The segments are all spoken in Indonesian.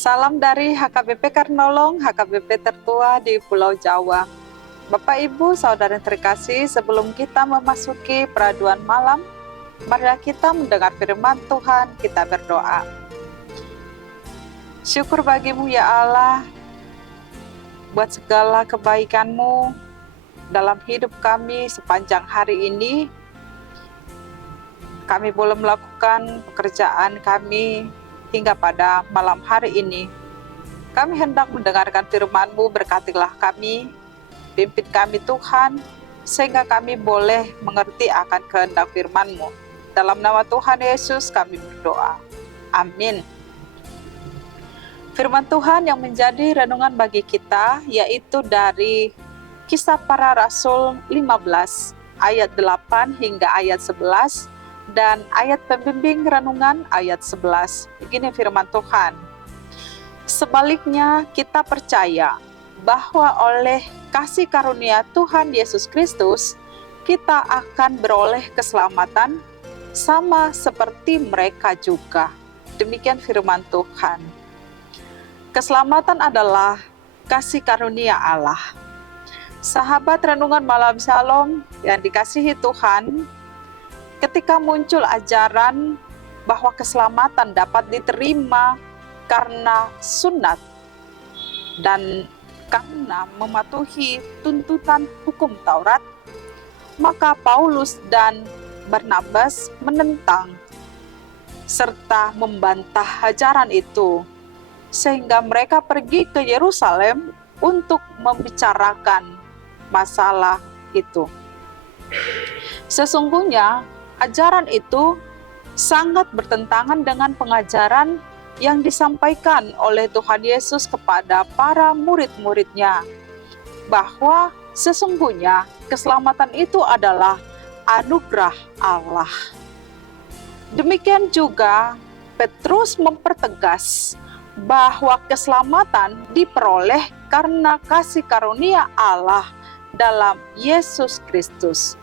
Salam dari HKBP Karnolong, HKBP tertua di Pulau Jawa. Bapak, Ibu, Saudara yang terkasih, sebelum kita memasuki peraduan malam, marilah kita mendengar firman Tuhan, kita berdoa. Syukur bagimu ya Allah, buat segala kebaikan-Mu dalam hidup kami sepanjang hari ini. Kami boleh melakukan pekerjaan kami hingga pada malam hari ini. Kami hendak mendengarkan firman-Mu, berkatilah kami, pimpin kami Tuhan, sehingga kami boleh mengerti akan kehendak firman-Mu. Dalam nama Tuhan Yesus kami berdoa. Amin. Firman Tuhan yang menjadi renungan bagi kita yaitu dari Kisah Para Rasul 15 ayat 8 hingga ayat 11 dan ayat pembimbing renungan ayat 11. Begini firman Tuhan. Sebaliknya kita percaya bahwa oleh kasih karunia Tuhan Yesus Kristus kita akan beroleh keselamatan sama seperti mereka juga. Demikian firman Tuhan. Keselamatan adalah kasih karunia Allah. Sahabat renungan malam Shalom yang dikasihi Tuhan, ketika muncul ajaran bahwa keselamatan dapat diterima karena sunat dan karena mematuhi tuntutan hukum Taurat, maka Paulus dan Barnabas menentang serta membantah ajaran itu, sehingga mereka pergi ke Yerusalem untuk membicarakan masalah itu. Sesungguhnya ajaran itu sangat bertentangan dengan pengajaran yang disampaikan oleh Tuhan Yesus kepada para murid-muridnya, bahwa sesungguhnya keselamatan itu adalah anugerah Allah. Demikian juga Petrus mempertegas bahwa keselamatan diperoleh karena kasih karunia Allah dalam Yesus Kristus.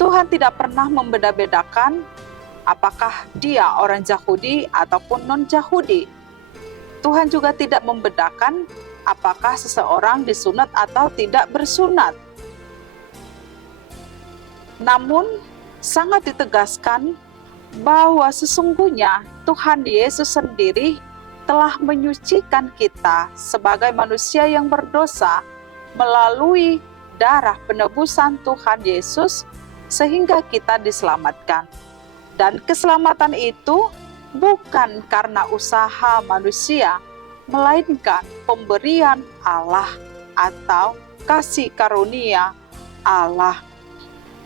Tuhan tidak pernah membeda-bedakan apakah dia orang Yahudi ataupun non-Yahudi. Tuhan juga tidak membedakan apakah seseorang disunat atau tidak bersunat. Namun, sangat ditegaskan bahwa sesungguhnya Tuhan Yesus sendiri telah menyucikan kita sebagai manusia yang berdosa melalui darah penebusan Tuhan Yesus, sehingga kita diselamatkan. Dan keselamatan itu bukan karena usaha manusia, melainkan pemberian Allah atau kasih karunia Allah.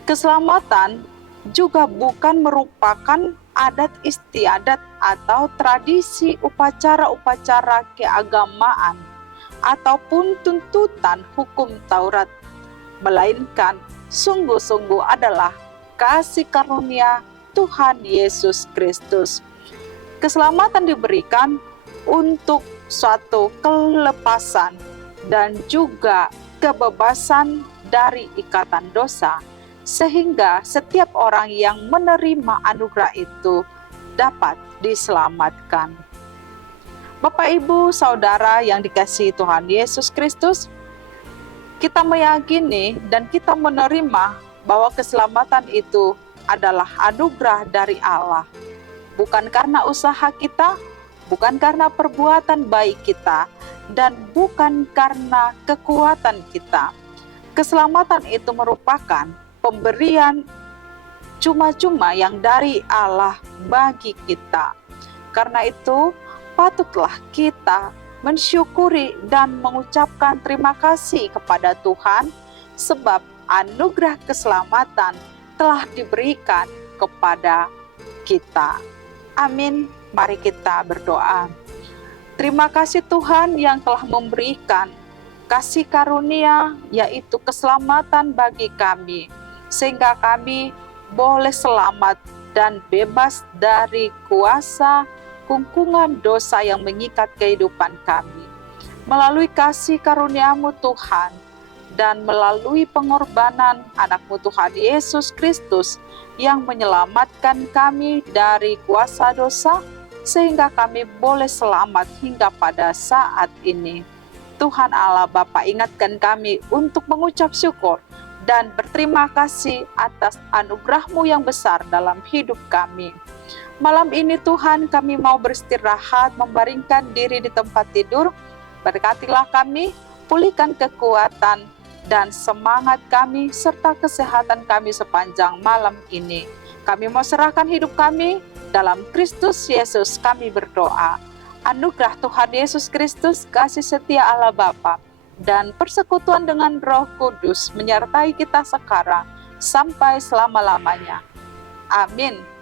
Keselamatan juga bukan merupakan adat istiadat atau tradisi upacara-upacara keagamaan ataupun tuntutan hukum Taurat, melainkan sungguh-sungguh adalah kasih karunia Tuhan Yesus Kristus. Keselamatan diberikan untuk suatu kelepasan dan juga kebebasan dari ikatan dosa, sehingga setiap orang yang menerima anugerah itu dapat diselamatkan. Bapak, Ibu, Saudara yang dikasihi Tuhan Yesus Kristus, kita meyakini dan kita menerima bahwa keselamatan itu adalah anugerah dari Allah. Bukan karena usaha kita, bukan karena perbuatan baik kita, dan bukan karena kekuatan kita. Keselamatan itu merupakan pemberian cuma-cuma yang dari Allah bagi kita. Karena itu, patutlah kita mensyukuri dan mengucapkan terima kasih kepada Tuhan, sebab anugerah keselamatan telah diberikan kepada kita. Amin. Mari kita berdoa. Terima kasih Tuhan yang telah memberikan kasih karunia, yaitu keselamatan bagi kami, sehingga kami boleh selamat dan bebas dari kuasa kungkungan dosa yang mengikat kehidupan kami. Melalui kasih karunia-Mu Tuhan, dan melalui pengorbanan anak-Mu Tuhan Yesus Kristus yang menyelamatkan kami dari kuasa dosa, sehingga kami boleh selamat hingga pada saat ini. Tuhan Allah Bapa, ingatkan kami untuk mengucap syukur dan berterima kasih atas anugerah-Mu yang besar dalam hidup kami. Malam ini Tuhan, kami mau beristirahat, membaringkan diri di tempat tidur. Berkatilah kami, pulihkan kekuatan dan semangat kami serta kesehatan kami sepanjang malam ini. Kami mau serahkan hidup kami dalam Kristus Yesus, kami berdoa. Anugerah Tuhan Yesus Kristus, kasih setia Allah Bapa, dan persekutuan dengan Roh Kudus menyertai kita sekarang sampai selama-lamanya. Amin.